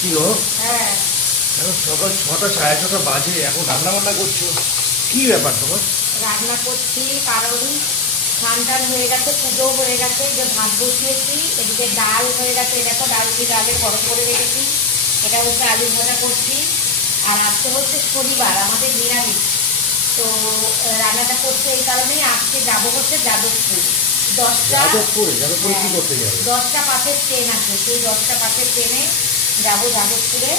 কি গো? হ্যাঁ, এখন সকাল 6টা 6:30 বাজে, এখন রান্না বান্না করছো? কি ব্যাপার তোমার? রান্না করছি কারণ স্নান হয়ে গেছে, পুজো হয়ে গেছে, যে ভাত বসিয়েছি, এদিকে ডাল হয়ে গেছে, দেখো ডালে গরম করে রেখেছি, এটা হচ্ছে আলু ভাজা করছি। আর আজকে হচ্ছে শনিবার, আমাদের নিরামিষ। তো রান্নাটা করছে এই কারণেই, আজকে যাবো হচ্ছে যাদবপুর। 10টা পাঁচের ট্রেন আছে, সেই 10টা পাঁচের ট্রেনে যাবো যাদবপুরে।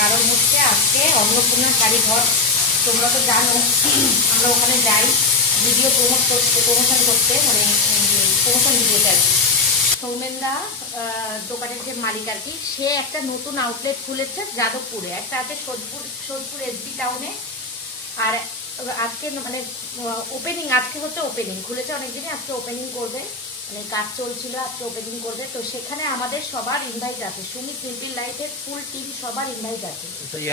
কারণ হচ্ছে আজকে অন্নপূর্ণা শাড়ি ঘর, তোমরা তো জানো আমরা ওখানে যাই ভিডিও প্রমোশন করতে, মানে প্রমোশন ভিডিওটা আর কি। সৌমেনদা দোকানের যে মালিক আর কি, সে একটা নতুন আউটলেট খুলেছে যাদবপুরে, একটা আছে সোদপুর এসবি টাউনে। আর আজকে মানে ওপেনিং, আজকে হচ্ছে ওপেনিং, খুলেছে অনেকদিনই, আজকে ওপেনিং করবে, মানে কাজ চলছিল, আজকে ওপেনিং করবে। তো সেখানে আমাদের সবার ইনভাইট আছে, সুমি সিম্পল লাইফের ফুল টিম সবার ইনভাইট আছে।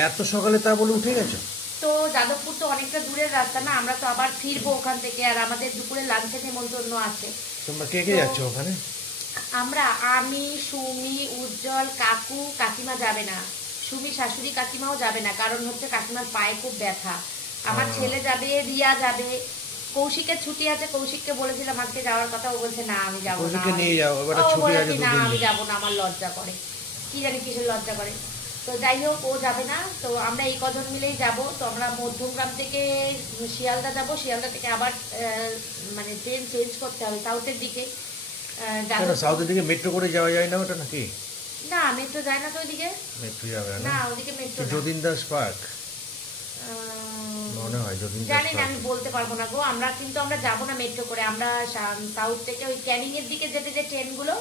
এত সকালে তা বলে উঠে গেছো? তো যাদবপুর তো অনেকটা দূরের রাস্তা না, আমরা তো আবার ফিরবো ওখান থেকে, আর আমাদের দুপুরে লাঞ্চের নিমন্ত্রণ আছে। তোমরা কে কে যাচ্ছ ওখানে? আমরা, আমি, সুমি, উজ্জ্বল, কাকু, কাকিমা যাবে না, সুমি শাশুড়ি কাকিমাও যাবে না, কারণ হচ্ছে কাকিমার পায়ে খুব ব্যথা। আমার ছেলে যাবে, রিয়া যাবে, কৌশিকের ছুটি আছে, কৌশিককে বলেছিলাম আজকে যাওয়ার কথা, ও বলছে না আমি যাবো না, আমি যাবো না, আমার লজ্জা করে, কি জানি কিসের লজ্জা করে। তো যাই হোক, ও যাবে না, তো আমরা এই কজন মিলেই যাব। তো আমরা মধ্যমগ্রাম থেকে শিয়ালদা যাব, শিয়ালদা থেকে আবার মানে ট্রেন চেঞ্জ করতে হবে সাউথের দিকে। সাউথের দিকে মেট্রো করে যাওয়া যায় না ওটা নাকি? না, মেট্রো যায় না তো ওইদিকে, মেট্রো যাবে না ওইদিকে মেট্রো। যতীন দাস পার্ক মনে হয়, জানি না, আমি বলতে পারবো না গো। আমরা কিন্তু আমরা যাবো না মেট্রো করে, আমরা সাউথ থেকে ওই ক্যানিং এর দিকে যেতে, যে ট্রেনগুলো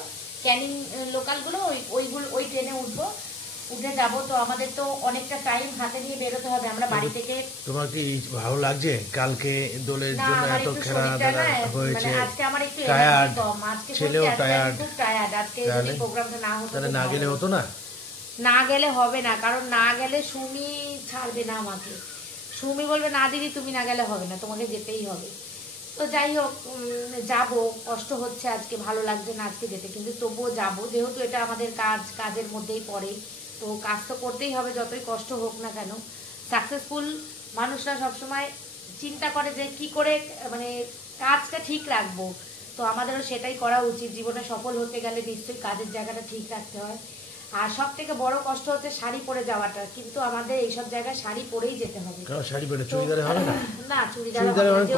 ক্যানিং লোকালগুলো, ওই ট্রেনে উঠবো, উঠে যাবো। তো আমাদের তো অনেকটা টাইম হাতে নিয়ে বেরোতে হবে, আমরা বাড়ি থেকে। তোমার কি ভালো লাগছে? কালকে দোলের জন্য এত খেলা হয়েছে, আজকে আমার একটু টায়ার্ড, কম, আজকে ছেলেও টায়ার্ড, খুব টায়ার্ড। আজকে যদি প্রোগ্রামটা না হতো, তাহলে না গেলে হতো না? না গেলে হবে না, কারণ না গেলে সুমি ছাড়বে না আমাকে, সুমি বলবে না দিদি তুমি না গেলে হবে না, তোমাকে যেতেই হবে। তো যাই হোক, যাবো, কষ্ট হচ্ছে আজকে, ভালো লাগছে না আজকে যেতে, কিন্তু তবুও যাবো, যেহেতু এটা আমাদের কাজের মধ্যেই পড়ে, তো কাজ তো করতেই হবে, যতই কষ্ট হোক না কেন। সাকসেসফুল মানুষরা সবসময় চিন্তা করে যে কি করে মানে কাজটা ঠিক রাখবো, তো আমাদেরও সেটাই করা উচিত। জীবনে সফল হতে গেলে নিশ্চয়ই কাজের জায়গাটা ঠিক রাখতে হয়। আর সব থেকে বড় কষ্ট হচ্ছে শাড়ি পরে যাওয়াটা, কিন্তু আমাদের এইসব জায়গায় শাড়ি পরেই যেতে হবে। শাড়ি পরে চুড়িদারে হবে না? না, চুড়িদার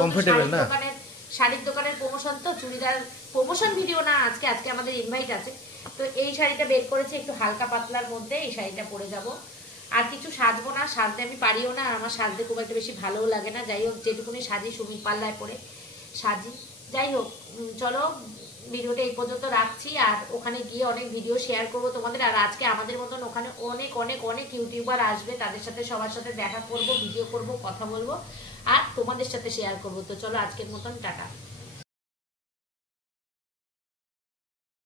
কমফোর্টেবল না, শাড়ির দোকানের প্রমোশন, তো চুড়িদার প্রমোশন ভিডিও না, আজকে আমাদের ইনভাইট আছে। তো এই শাড়িটা বের করেছি একটু হালকা পাতলার মধ্যে, এই শাড়িটা পরে যাব। আর কিছু সাজবো না, সাজতে আমি পারিও না, আমার সাজতে খুব একটা বেশি ভালোও লাগে না। যাই হোক, যেটুকুনি সাজি সুমি পাল্লায় পরে সাজি। যাই হোক, চলো ভিডিওটা এই পর্যন্ত রাখছি, আর ওখানে গিয়ে অনেক ভিডিও শেয়ার করবো তোমাদের। আর আজকে আমাদের মতন ওখানে অনেক অনেক অনেক ইউটিউবার আসবে, তাদের সাথে সবার সাথে দেখা করব, ভিডিও করব, কথা বলবো, আর তোমাদের সাথে শেয়ার করবো। তো চলো আজকের মতন টাটা।